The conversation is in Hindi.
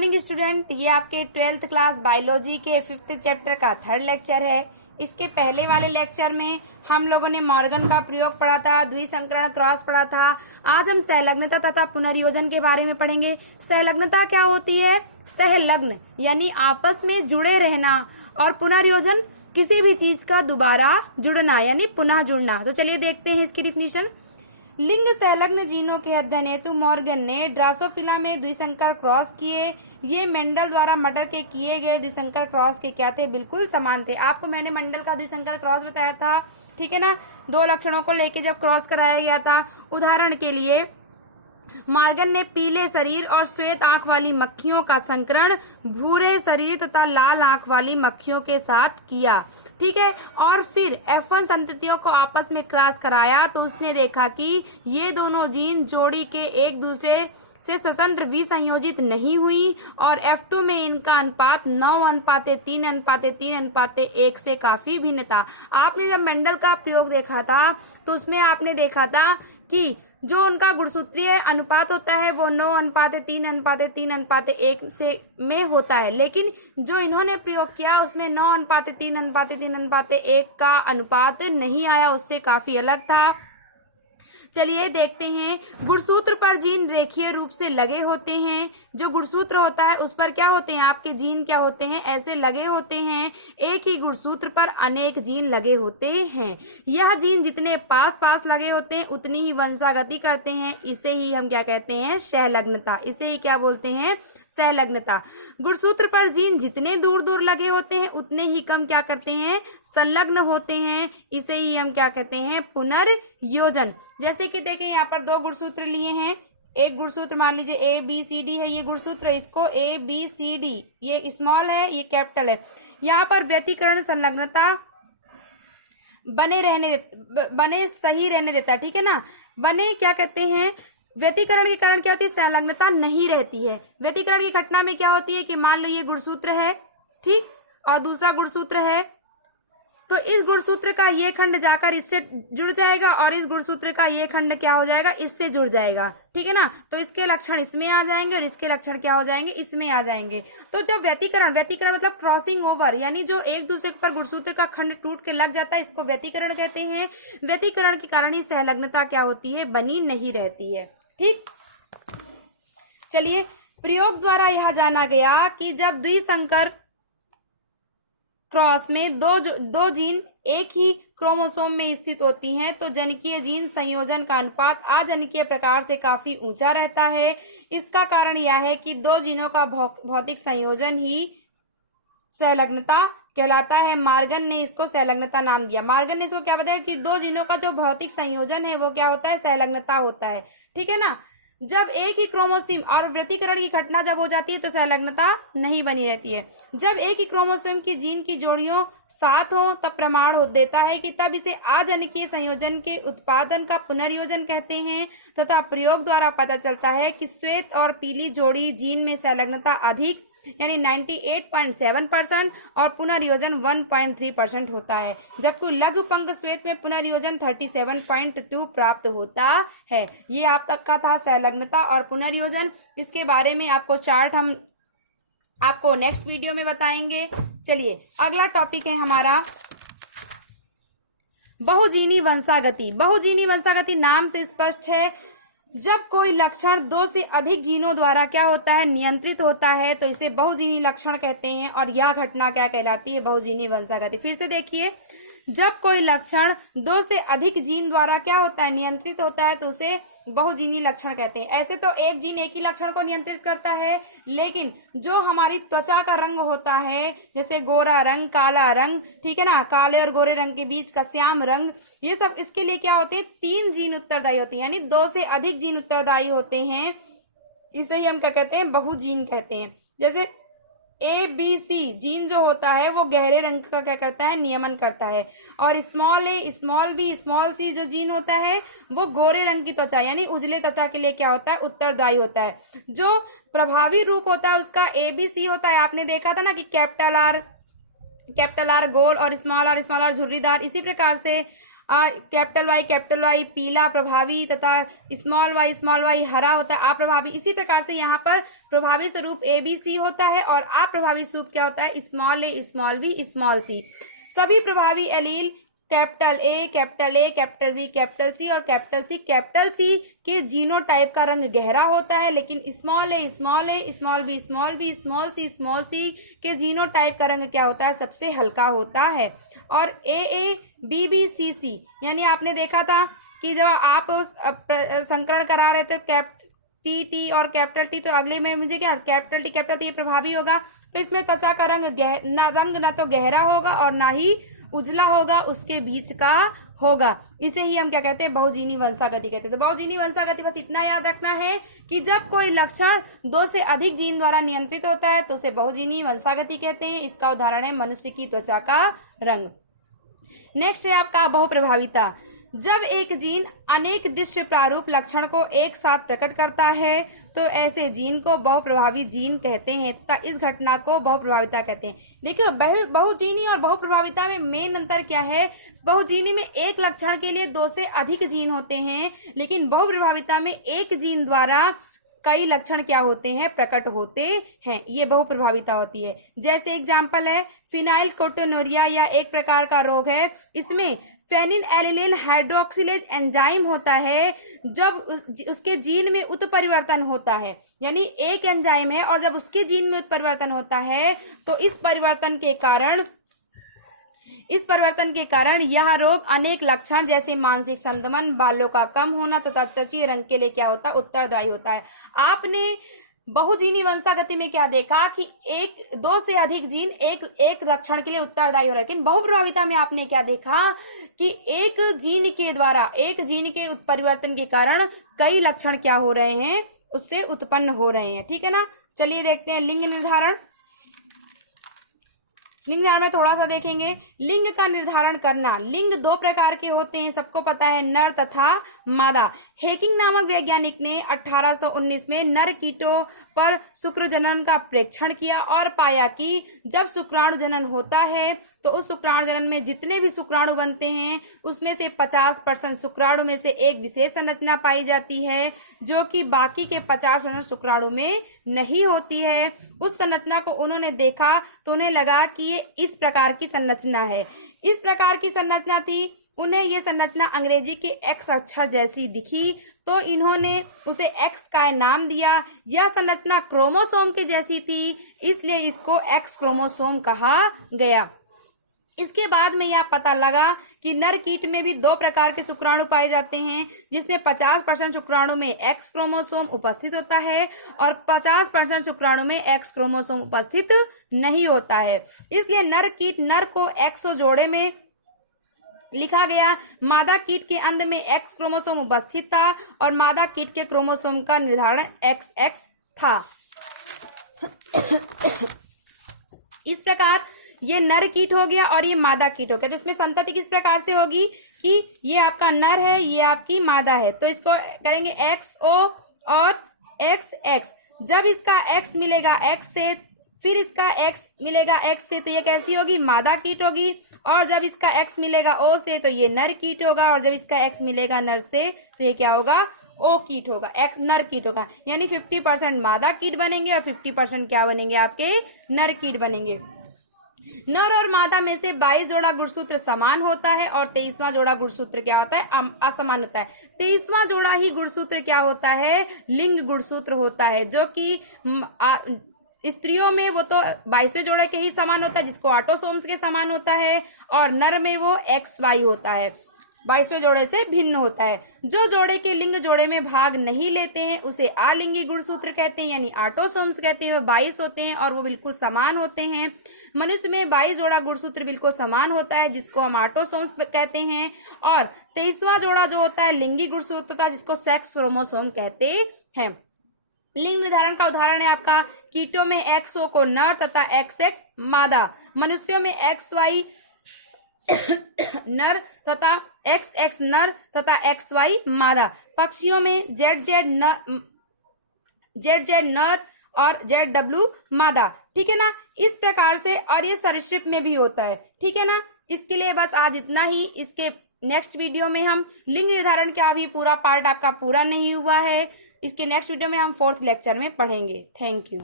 मॉर्निंग स्टूडेंट, ये आपके 12th क्लास बायोलॉजी के 5th चैप्टर का 3rd लेक्चर है। इसके पहले वाले लेक्चर में हम लोगों ने मॉर्गन का प्रयोग पढ़ा था, द्विसंकरण क्रॉस पढ़ा था। आज हम सहलग्नता तथा पुनर्योजन के बारे में पढ़ेंगे। सहलग्नता क्या होती है? सहलग्न यानी आपस में जुड़े रहना, और पुनर्योजन किसी भी चीज का दोबारा जुड़ना यानी पुनः जुड़ना। तो चलिए देखते हैं इसकी डिफिनीशन। लिंग सहलग्न जीनों के अध्ययन हेतु मॉर्गन ने ड्रासोफिला में द्विसंकर क्रॉस किए। ये मेंडल द्वारा मटर के किए गए द्विसंकर क्रॉस के क्या थे? बिल्कुल समान थे। आपको मैंने मेंडल का द्विसंकर क्रॉस बताया था, ठीक है ना। दो लक्षणों को लेके जब क्रॉस कराया गया था, उदाहरण के लिए मॉर्गन ने पीले शरीर और श्वेत आंख वाली मक्खियों का संकरण भूरे शरीर तथा लाल आंख वाली मक्खियों के साथ किया, ठीक है। और फिर F1 संततियों को आपस में क्रॉस कराया तो उसने देखा कि ये दोनों जीन जोड़ी के एक दूसरे से स्वतंत्र विसंयोजित नहीं हुई, और F2 में इनका अनुपात 9:3:3:3:1 से काफी भिन्न था। आपने जब मेंडल का प्रयोग देखा था तो उसमें आपने देखा था कि जो उनका गुणसूत्रीय अनुपात होता है वो 9:3:3:1 से में होता है, लेकिन जो इन्होंने प्रयोग किया उसमें 9:3:3:1 का अनुपात नहीं आया, उससे काफी अलग था। चलिए देखते हैं। गुणसूत्र पर जीन रेखीय रूप से लगे होते हैं। जो गुणसूत्र होता है उस पर क्या होते हैं? आपके जीन क्या होते हैं? ऐसे लगे होते हैं। एक ही गुणसूत्र पर अनेक जीन लगे होते हैं। यह जीन जितने पास पास लगे होते हैं उतनी ही वंशागति करते हैं। इसे ही हम क्या कहते हैं? सहलग्नता। इसे ही क्या बोलते हैं? सहलग्नता। गुणसूत्र पर जीन जितने दूर दूर लगे होते हैं उतने ही कम क्या करते हैं? संलग्न होते हैं। इसे ही हम क्या कहते हैं? पुनर्योजन। जैसे कि देखिए यहाँ पर दो गुणसूत्र लिए हैं। एक गुणसूत्र मान लीजिए ABCD है, ये गुणसूत्र, इसको ABCD, ये स्मॉल है, ये कैपिटल है। यहाँ पर व्यतिकरण संलग्नता बने सही रहने देता है, ठीक है ना। बने क्या कहते हैं? व्यतिकरण के कारण क्या होती है? संलग्नता नहीं रहती है। व्यतिकरण की घटना में क्या होती है कि मान लो ये गुणसूत्र है, ठीक, और दूसरा गुणसूत्र है, तो इस गुणसूत्र का ये खंड जाकर इससे जुड़ जाएगा और इस गुणसूत्र का ये खंड क्या हो जाएगा? इससे जुड़ जाएगा, ठीक है ना। तो इसके लक्षण इसमें आ जाएंगे और इसके लक्षण क्या हो जाएंगे? इसमें आ जाएंगे। तो जो व्यतिकरण मतलब क्रॉसिंग ओवर, यानी जो एक दूसरे पर गुणसूत्र का खंड टूट के लग जाता है, इसको व्यतिकरण कहते हैं। व्यतिकरण के कारण ही सहलग्नता क्या होती है? बनी नहीं रहती है, ठीक। चलिए, प्रयोग द्वारा यह जाना गया कि जब द्विसंकर क्रॉस में दो जीन एक ही क्रोमोसोम में स्थित होती हैं तो जनिकीय जीन संयोजन का अनुपात अजनिकीय प्रकार से काफी ऊंचा रहता है। इसका कारण यह है कि दो जीनों का भौतिक संयोजन ही सहलग्नता कहलाता है। मॉर्गन ने इसको सहलग्नता नाम दिया। मॉर्गन ने इसको क्या बताया कि दो जीनों का जो भौतिक संयोजन है वो क्या होता है? सहलग्नता होता है, ठीक है ना। जब एक ही क्रोमोसोम और व्यतिकरण की घटना जब हो जाती है तो सहलग्नता नहीं बनी रहती है। जब एक ही क्रोमोसोम की जीन की जोड़ियों साथ हो तब प्रमाण हो देता है कि तब इसे अजनिकीय संयोजन के उत्पादन का पुनर्योजन कहते हैं, तथा प्रयोग द्वारा पता चलता है कि श्वेत और पीली जोड़ी जीन में सहलग्नता अधिक यानी 98.7% और पुनर्योजन 1.3% होता है, जबकि लघु पंख श्वेत में पुनर्योजन 37.2 प्राप्त होता है। ये आप तक का था सहलग्नता और पुनर्योजन। इसके बारे में आपको चार्ट हम आपको नेक्स्ट वीडियो में बताएंगे। चलिए, अगला टॉपिक है हमारा बहुजीनी वंशागति। बहुजीनी वंशागति नाम से स्पष्ट है, जब कोई लक्षण दो से अधिक जीनों द्वारा क्या होता है? नियंत्रित होता है, तो इसे बहुजीनी लक्षण कहते हैं, और यह घटना क्या कहलाती है? बहुजीनी वंशागति। फिर से देखिए, जब कोई लक्षण दो से अधिक जीन द्वारा क्या होता है? नियंत्रित होता है, तो उसे बहुजीनी लक्षण कहते हैं। ऐसे तो एक जीन एक ही लक्षण को नियंत्रित करता है, लेकिन जो हमारी त्वचा का रंग होता है, जैसे गोरा रंग, काला रंग, ठीक है ना, काले और गोरे रंग के बीच का श्याम रंग, ये सब इसके लिए क्या होते हैं? 3 जीन उत्तरदायी होते हैं, यानी 2 से अधिक जीन उत्तरदायी होते हैं। इसे ही हम क्या कहते हैं? बहुजीन कहते हैं। जैसे ABC जीन जो होता है वो गहरे रंग का क्या करता है? नियमन करता है, और small A, small B, small C जो जीन होता है वो गोरे रंग की त्वचा यानी उजले त्वचा के लिए क्या होता है? उत्तरदायी होता है। जो प्रभावी रूप होता है उसका ABC होता है। आपने देखा था ना कि कैपिटल R गोल और स्मॉल R झुर्रीदार। इसी प्रकार से कैपिटल वाई पीला प्रभावी तथा स्मॉल वाई हरा होता है अप्रभावी। इसी प्रकार से यहाँ पर प्रभावी स्वरूप ABC होता है और अप्रभावी स्वरूप क्या होता है, small a, small b, small c। सभी प्रभावी allele capital A, capital B, capital C और कैपिटल C के जीनोटाइप का रंग गहरा होता है, लेकिन small a, small b, small c के जीनोटाइप का रंग क्या होता है, सबसे हल्का होता है। और AA, BB, CC यानी आपने देखा था कि जब आप संकरण करा रहे थे T और कैपिटल T, तो अगले में मुझे क्या कैपिटल T ये प्रभावी होगा। तो इसमें त्वचा का रंग ना तो गहरा होगा और ना ही उजला होगा, उसके बीच का होगा। इसे ही हम क्या कहते हैं, बहुजीनी वंशागति कहते हैं। तो बहुजीनी वंशागति बस इतना याद रखना है कि जब कोई लक्षण 2 से अधिक जीन द्वारा नियंत्रित होता है तो उसे बहुजीनी वंशागति कहते हैं। इसका उदाहरण है मनुष्य की त्वचा का रंग। नेक्स्ट है आपका बहुप्रभाविता। जब एक जीन अनेक दृश्य प्रारूप लक्षण को एक साथ प्रकट करता है तो ऐसे जीन को बहुप्रभावी जीन कहते हैं तथा इस घटना को बहुप्रभाविता कहते हैं। देखिए बहुजीनी और बहुप्रभाविता में मेन अंतर क्या है, बहुजीनी में एक लक्षण के लिए 2 से अधिक जीन होते हैं, लेकिन बहुप्रभाविता में एक जीन द्वारा कई लक्षण क्या होते हैं, प्रकट होते हैं। ये बहुप्रभाविता होती है। जैसे एग्जाम्पल है फिनाइलकेटोनुरिया या एक प्रकार का रोग है, इसमें फेनिलएलनिल हाइड्रोक्सिलेज एंजाइम होता है। जब उसके जीन में उत्परिवर्तन होता है, यानी एक एंजाइम है और जब उसके जीन में उत्परिवर्तन होता है तो इस परिवर्तन के कारण यह रोग अनेक लक्षण जैसे मानसिक संतमन, बालों का कम होना तथा त्वचीय रंग के लिए क्या होता है, उत्तरदायी होता है। आपने बहुजीनी वंशागति में क्या देखा कि 2 से अधिक जीन एक लक्षण के लिए उत्तरदायी हो रहा है, लेकिन बहुप्रभाविता में आपने क्या देखा कि एक जीन के उत्परिवर्तन के कारण कई लक्षण क्या हो रहे हैं, उससे उत्पन्न हो रहे हैं। ठीक है ना। चलिए देखते हैं लिंग निर्धारण में थोड़ा सा देखेंगे। लिंग का निर्धारण करना। लिंग 2 प्रकार के होते हैं, सबको पता है, नर तथा मादा। हेकिंग नामक वैज्ञानिक ने 1819 में नर कीटों पर शुक्र जनन का प्रेक्षण किया और पाया कि जब शुक्राणु जनन होता है तो उस शुक्राणु जनन में जितने भी शुक्राणु बनते हैं उसमें से 50% शुक्राणु में से एक विशेष संरचना पाई जाती है जो कि बाकी के 50% शुक्राणु में नहीं होती है। उस संरचना को उन्होंने देखा तो उन्हें लगा कि ये इस प्रकार की संरचना है। इस प्रकार की संरचना थी। उन्हें ये संरचना अंग्रेजी के एक्स अक्षर जैसी दिखी तो इन्होंने उसे एक्स का नाम दिया। यह संरचना क्रोमोसोम के जैसी थी, इसलिए इसको एक्स क्रोमोसोम कहा गया। इसके बाद में यह पता लगा कि नर कीट में भी 2 प्रकार के शुक्राणु पाए जाते हैं, जिसमें 50% शुक्राणु में एक्स क्रोमोसोम उपस्थित होता है और 50% शुक्राणु में एक्स क्रोमोसोम उपस्थित नहीं होता है। इसलिए नर को एक्सो जोड़े में लिखा गया। मादा कीट के अंत में एक्स क्रोमोसोम उपस्थित था और मादा कीट के क्रोमोसोम का निर्धारण XX था। इस प्रकार ये नर कीट हो गया और ये मादा कीट हो गया। तो इसमें संतति किस प्रकार से होगी कि ये आपका नर है, ये आपकी मादा है, तो इसको करेंगे XO और XX। जब इसका X मिलेगा X से, फिर इसका X मिलेगा X से, तो ये कैसी होगी, मादा कीट होगी। और जब इसका X मिलेगा O से तो ये नर कीट होगा और जब इसका X मिलेगा नर से तो ये क्या होगा, O कीट होगा, X नर कीट होगा। यानी 50% मादा कीट बनेंगे और 50% क्या बनेंगे, आपके नर कीट बनेंगे। नर और मादा में से 22 जोड़ा गुणसूत्र समान होता है और 23वां जोड़ा गुणसूत्र क्या होता है, असमान होता है। 23वां जोड़ा ही गुणसूत्र क्या होता है, लिंग गुणसूत्र होता है, जो कि स्त्रियों में वो तो 22वें जोड़े के ही समान होता है जिसको ऑटोसोम्स के समान होता है, और नर में वो XY होता है, 22वें जोड़े से भिन्न होता है। जो जोड़े के लिंग जोड़े में भाग नहीं लेते हैं उसे आलिंगी गुणसूत्र कहते हैं, यानी ऑटोसोम्स कहते हैं। वो 22 होते हैं और वो बिल्कुल समान होते हैं। मनुष्य में 22 जोड़ा गुणसूत्र बिल्कुल समान होता है जिसको हम ऑटोसोम्स कहते हैं, और 23वां जोड़ा जो होता है लिंगी गुणसूत्र होता है जिसको सेक्स क्रोमोसोम कहते हैं। लिंग निर्धारण का उदाहरण है आपका, कीटों में XO को नर तथा XX मादा, मनुष्यों में XY नर तथा XX नर तथा XY मादा, पक्षियों में ZZ नर और ZW मादा। ठीक है ना। इस प्रकार से, और ये सरीसृप में भी होता है। ठीक है ना। इसके लिए बस आज इतना ही। इसके नेक्स्ट वीडियो में हम लिंग निर्धारण का भी पूरा पार्ट आपका पूरा नहीं हुआ है, इसके नेक्स्ट वीडियो में हम 4th लेक्चर में पढ़ेंगे। Thank you.